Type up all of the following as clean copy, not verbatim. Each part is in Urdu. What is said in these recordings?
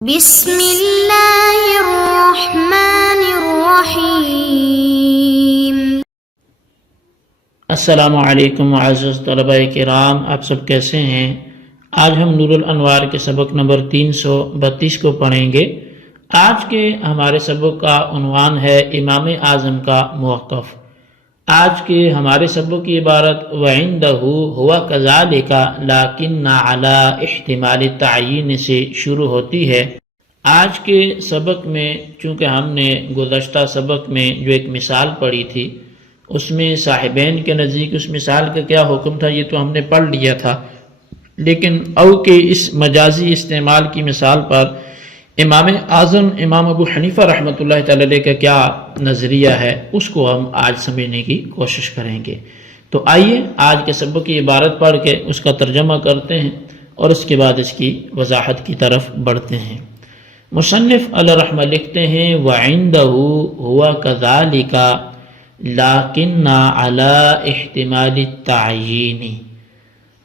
بسم اللہ الرحمن الرحیم۔ السلام علیکم معزز طلباء کرام، آپ سب کیسے ہیں؟ آج ہم نور الانوار کے سبق نمبر 332 کو پڑھیں گے۔ آج کے ہمارے سبق کا عنوان ہے امام اعظم کا موقف۔ آج کے ہمارے سبق کی عبارت وَعِندَهُ هُوَ كَذَلِكَ لَكِنَّ عَلَى احتمال التعیین سے شروع ہوتی ہے۔ آج کے سبق میں چونکہ ہم نے گزشتہ سبق میں جو ایک مثال پڑھی تھی، اس میں صاحبین کے نزدیک اس مثال کا کیا حکم تھا یہ تو ہم نے پڑھ لیا تھا، لیکن او کے اس مجازی استعمال کی مثال پر امام اعظم امام ابو حنیفہ رحمۃ اللہ تعالی علیہ کا کیا نظریہ ہے اس کو ہم آج سمجھنے کی کوشش کریں گے۔ تو آئیے آج کے سبق کی عبارت پڑھ کے اس کا ترجمہ کرتے ہیں اور اس کے بعد اس کی وضاحت کی طرف بڑھتے ہیں۔ مصنف علیہ رحمہ لکھتے ہیں وَعِندَهُ هُوَ كَذَلِكَ لَكِنَّ عَلَى احتمال التعیین،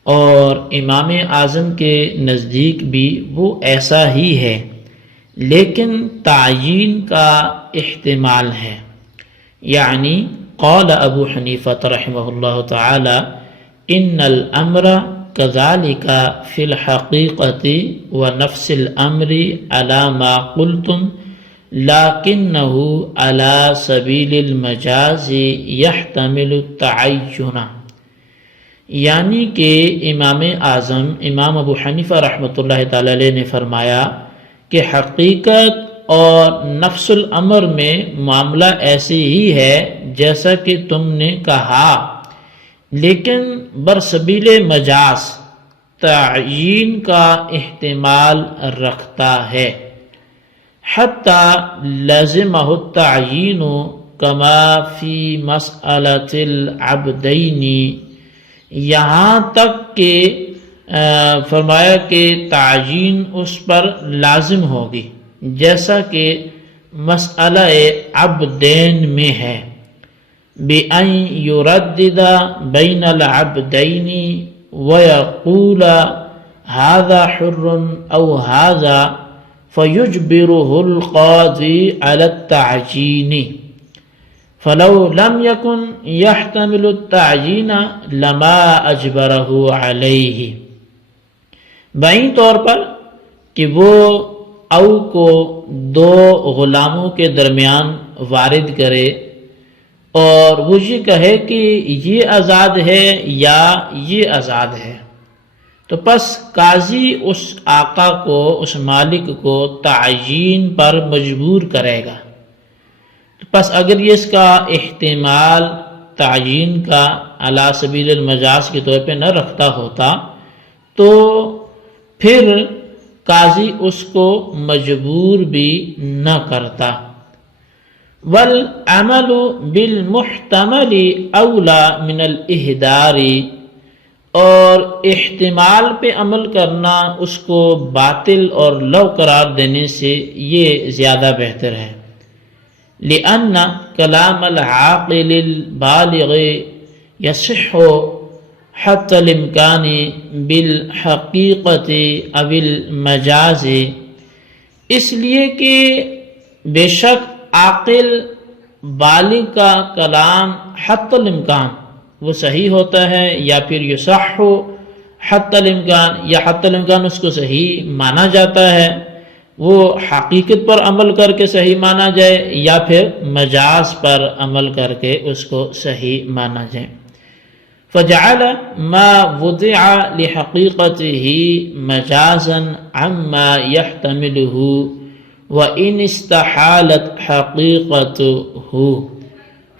اور امام اعظم کے نزدیک بھی وہ ایسا ہی ہے لیکن تعیین کا احتمال ہے، یعنی قال ابو حنیفہ رحمہ اللہ تعالی ان الامر كذلك في الحقیقة ونفس الامر على ما قلتم لكنه على سبيل المجاز يحتمل التعین، یعنی کہ امام اعظم امام ابو حنیفہ رحمۃ اللہ تعالی علیہ نے فرمایا کہ حقیقت اور نفس الامر میں معاملہ ایسے ہی ہے جیسا کہ تم نے کہا، لیکن برسبیل مجاز تعیین کا احتمال رکھتا ہے۔ حتی لازمہ التعیین کما فی مسئلۃ العبدین، یہاں تک کہ فرمایا کہ تعیین اس پر لازم ہوگی جیسا کہ مسئلہ عبدین میں ہے، بِأَن يُرَدِّدَ بَيْنَ الْعَبْدَيْنِ وَيَقُولَ هَذَا حُرٌّ أَوْ هَذَا فَيُجْبِرُهُ الْقَاضِي عَلَى التَّعْيِينِ فَلَوْ لَمْ يَكُنْ يَحْتَمِلُ التَّعْيِينَ لَمَا أَجْبَرَهُ عَلَيْهِ، بائیں طور پر کہ وہ او کو دو غلاموں کے درمیان وارد کرے اور وہ یہ کہے کہ یہ آزاد ہے یا یہ آزاد ہے، تو پس قاضی اس آقا کو اس مالک کو تعیین پر مجبور کرے گا۔ تو پس اگر یہ اس کا احتمال تعیین کا علی سبیل المجاز کے طور پہ نہ رکھتا ہوتا تو پھر قاضی اس کو مجبور بھی نہ کرتا۔ والعمل بالمحتمل اولا من الاہدار، اور احتمال پہ عمل کرنا اس کو باطل اور لو قرار دینے سے یہ زیادہ بہتر ہے۔ لأن کلام العاقل البالغ یصح حتی الامکان بالحقیقت او المجاز، اس لیے کہ بے شک عاقل بالغ کا کلام حتی الامکان وہ صحیح ہوتا ہے، یا پھر یصح حتی الامکان، یا حتی الامکان اس کو صحیح مانا جاتا ہے، وہ حقیقت پر عمل کر کے صحیح مانا جائے یا پھر مجاز پر عمل کر کے اس کو صحیح مانا جائے۔ فجعل ما وضع لحقیقته مجازا عما يحتمله وَإِنِ اسْتَحَالَتْ حَقِيقَتُهُ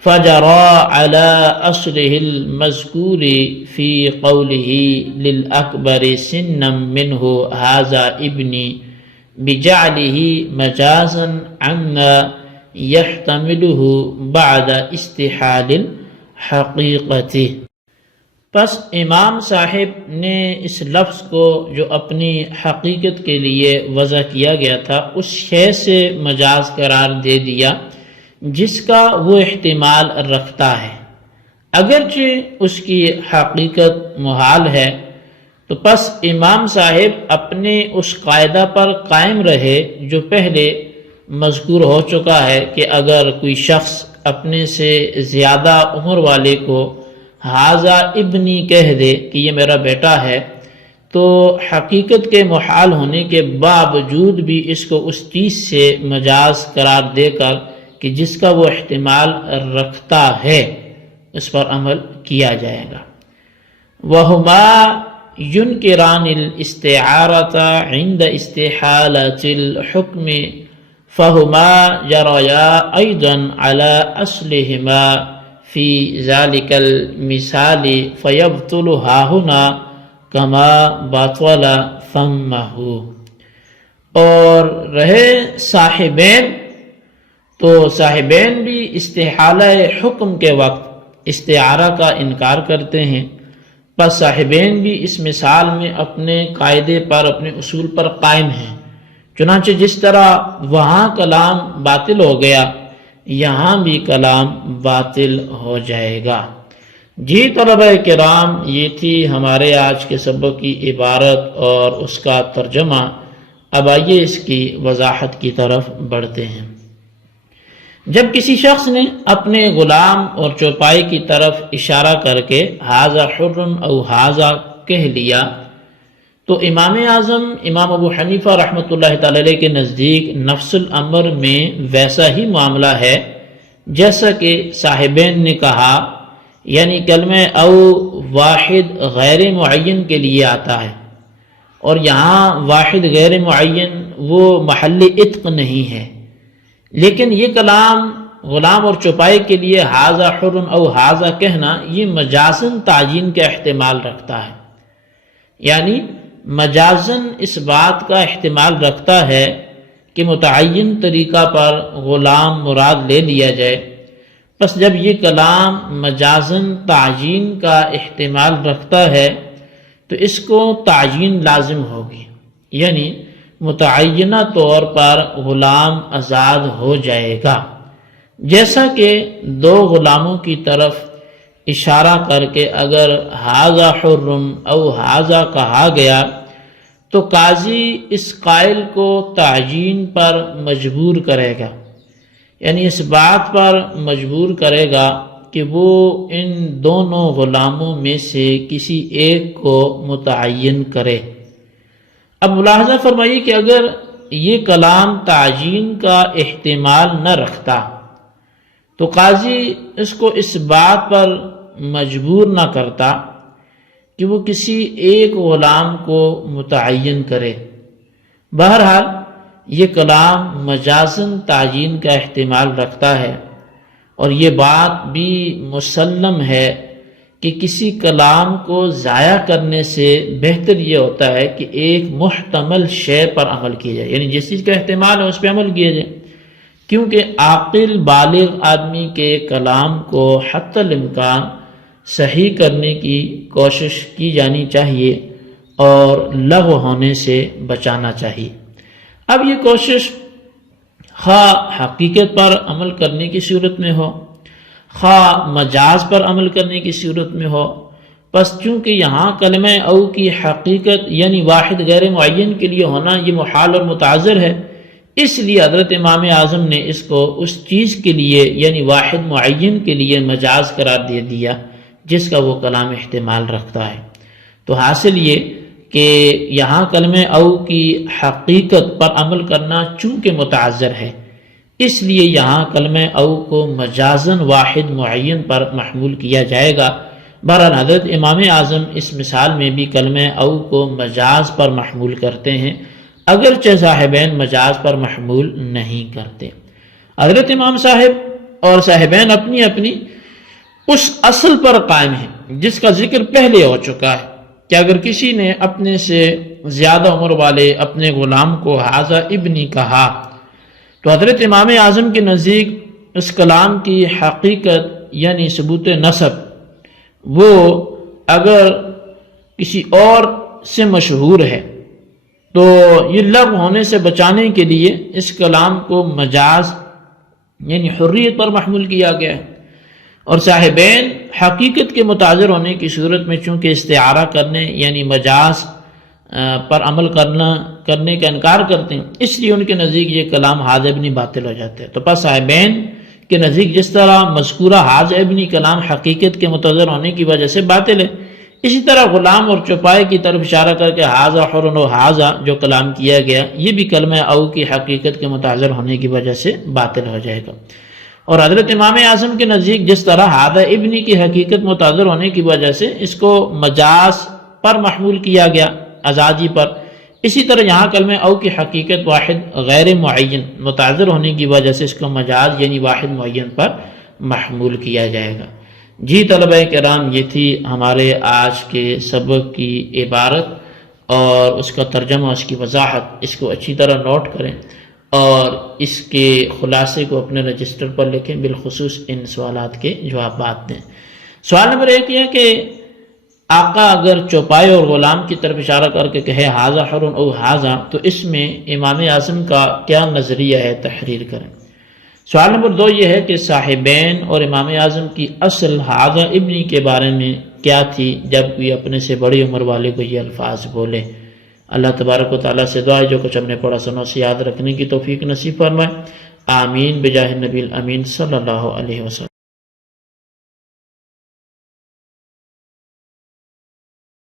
فَجَرَى عَلَى أَصْلِهِ الْمَذْكُورِ فِي قَوْلِهِ لِلْأَكْبَرِ سِنًّا مِّنْهُ هَذَا ابْنِي بِجَعْلِهِ مَجَازًا عَمَّا يَحْتَمِلُهُ بَعْدَ اسْتِحَالِ الْحَقِيقَةِ۔ پس امام صاحب نے اس لفظ کو جو اپنی حقیقت کے لیے وضع کیا گیا تھا اس شے سے مجاز قرار دے دیا جس کا وہ احتمال رکھتا ہے، اگرچہ اس کی حقیقت محال ہے، تو پس امام صاحب اپنے اس قاعدہ پر قائم رہے جو پہلے مذکور ہو چکا ہے کہ اگر کوئی شخص اپنے سے زیادہ عمر والے کو ھذا ابنی کہہ دے کہ یہ میرا بیٹا ہے، تو حقیقت کے محال ہونے کے باوجود بھی اس کو اس چیز سے مجاز قرار دے کر کہ جس کا وہ احتمال رکھتا ہے اس پر عمل کیا جائے گا۔ وَهُمَا يُنْكِرَانِ الْإِسْتِعَارَةَ عِنْدَ اسْتِحَالَةِ الْحُكْمِ فَهُمَا جَرَيَا أَيْضًا عَلَى أَصْلِهِمَا فِي ذَلِكَ الْمِثَالِ فَيَبْطُلُ هَاهُنَا كَمَا بَطَلَ ثَمَّهُ۔ اور رہے صاحبین، تو صاحبین بھی استحالہ حکم کے وقت استعارہ کا انکار کرتے ہیں، پس صاحبین بھی اس مثال میں اپنے قاعدے پر، اپنے اصول پر قائم ہیں۔ چنانچہ جس طرح وہاں کلام باطل ہو گیا، یہاں بھی کلام باطل ہو جائے گا۔ جی طلبہ کرام، یہ تھی ہمارے آج کے سبق کی عبارت اور اس کا ترجمہ۔ اب آئیے اس کی وضاحت کی طرف بڑھتے ہیں۔ جب کسی شخص نے اپنے غلام اور چوپائی کی طرف اشارہ کر کے ھذا حر او ھذا کہہ لیا، تو امام اعظم امام ابو حنیفہ رحمۃ اللہ تعالی علیہ کے نزدیک نفس الامر میں ویسا ہی معاملہ ہے جیسا کہ صاحبین نے کہا، یعنی کلمہ او واحد غیر معین کے لیے آتا ہے، اور یہاں واحد غیر معین وہ محل عتق نہیں ہے، لیکن یہ کلام غلام اور چوپائی کے لیے ھذا حر او ھذا کہنا یہ مجازن تعیین کا احتمال رکھتا ہے، یعنی مجازن اس بات کا احتمال رکھتا ہے کہ متعین طریقہ پر غلام مراد لے لیا جائے۔ پس جب یہ کلام مجازن تعیین کا احتمال رکھتا ہے تو اس کو تعیین لازم ہوگی، یعنی متعینہ طور پر غلام آزاد ہو جائے گا، جیسا کہ دو غلاموں کی طرف اشارہ کر کے اگر ھذا حر او ھذا کہا گیا تو قاضی اس قائل کو تعیین پر مجبور کرے گا، یعنی اس بات پر مجبور کرے گا کہ وہ ان دونوں غلاموں میں سے کسی ایک کو متعین کرے۔ اب ملاحظہ فرمائیے کہ اگر یہ کلام تعیین کا احتمال نہ رکھتا تو قاضی اس کو اس بات پر مجبور نہ کرتا کہ وہ کسی ایک غلام کو متعین کرے۔ بہرحال یہ کلام مجازن تعیین کا احتمال رکھتا ہے، اور یہ بات بھی مسلم ہے کہ کسی کلام کو ضائع کرنے سے بہتر یہ ہوتا ہے کہ ایک محتمل شے پر عمل کیا جائے، یعنی جس چیز کا احتمال ہے اس پہ عمل کیا جائے، کیونکہ عاقل بالغ آدمی کے کلام کو حتی الامکان صحیح کرنے کی کوشش کی جانی چاہیے اور لغو ہونے سے بچانا چاہیے۔ اب یہ کوشش خواہ حقیقت پر عمل کرنے کی صورت میں ہو، خواہ مجاز پر عمل کرنے کی صورت میں ہو، پس چونکہ یہاں کلمہ او کی حقیقت یعنی واحد غیر معین کے لیے ہونا یہ محال اور متعذر ہے، اس لیے حضرت امام اعظم نے اس کو اس چیز کے لیے یعنی واحد معین کے لیے مجاز قرار دے دیا جس کا وہ کلام احتمال رکھتا ہے۔ تو حاصل یہ کہ یہاں کلمہ او کی حقیقت پر عمل کرنا چونکہ متعذر ہے، اس لیے یہاں کلمہ او کو مجازن واحد معین پر محمول کیا جائے گا۔ بہرحال حضرت امام اعظم اس مثال میں بھی کلمہ او کو مجاز پر محمول کرتے ہیں، اگرچہ صاحبین مجاز پر محمول نہیں کرتے۔ حضرت امام صاحب اور صاحبین اپنی اپنی اس اصل پر قائم ہیں جس کا ذکر پہلے ہو چکا ہے کہ اگر کسی نے اپنے سے زیادہ عمر والے اپنے غلام کو ھذا ابنی کہا تو حضرت امام اعظم کے نزدیک اس کلام کی حقیقت یعنی ثبوت نسب وہ اگر کسی اور سے مشہور ہے تو یہ لغو ہونے سے بچانے کے لیے اس کلام کو مجاز یعنی حریت پر محمول کیا گیا ہے، اور صاحبین حقیقت کے متاثر ہونے کی صورت میں چونکہ استعارہ کرنے یعنی مجاز پر عمل کرنے کا انکار کرتے ہیں، اس لیے ان کے نزدیک یہ کلام حاض ابنی باطل ہو جاتا ہے۔ تو پس صاحبین کے نزدیک جس طرح مذکورہ حاض ابنی کلام حقیقت کے متاثر ہونے کی وجہ سے باطل ہے، اسی طرح غلام اور چوپائے کی طرف اشارہ کر کے حاضہ حرن و حاضہ جو کلام کیا گیا، یہ بھی کلمہ او کی حقیقت کے متاثر ہونے کی وجہ سے باطل ہو جائے گا۔ اور حضرت امام اعظم کے نزدیک جس طرح حاضہ ابنی کی حقیقت متاثر ہونے کی وجہ سے اس کو مجاز پر محمول کیا گیا، آزادی پر، اسی طرح یہاں کلمہ او کی حقیقت واحد غیر معین متاثر ہونے کی وجہ سے اس کو مجاز یعنی واحد معین پر محمول کیا جائے گا۔ جی طلبہ کرام، یہ تھی ہمارے آج کے سبق کی عبارت اور اس کا ترجمہ، اس کی وضاحت۔ اس کو اچھی طرح نوٹ کریں اور اس کے خلاصے کو اپنے رجسٹر پر لکھیں، بالخصوص ان سوالات کے جوابات دیں۔ سوال نمبر 1 یہ ہے کہ آقا اگر چوپائے اور غلام کی طرف اشارہ کر کے کہے حاضہ حرن او حاضہ، تو اس میں امام اعظم کا کیا نظریہ ہے، تحریر کریں۔ سوال نمبر 2 یہ ہے کہ صاحبین اور امام اعظم کی اصل حاضہ ابنی کے بارے میں کیا تھی جب کوئی اپنے سے بڑی عمر والے کو یہ الفاظ بولے۔ اللہ تبارک و تعالیٰ سے دعا ہے جو کچھ ہم نے پڑھا سنو سے یاد رکھنے کی توفیق نصیب فرمائے۔ آمین بجاہ نبی الامین صلی اللہ علیہ وسلم۔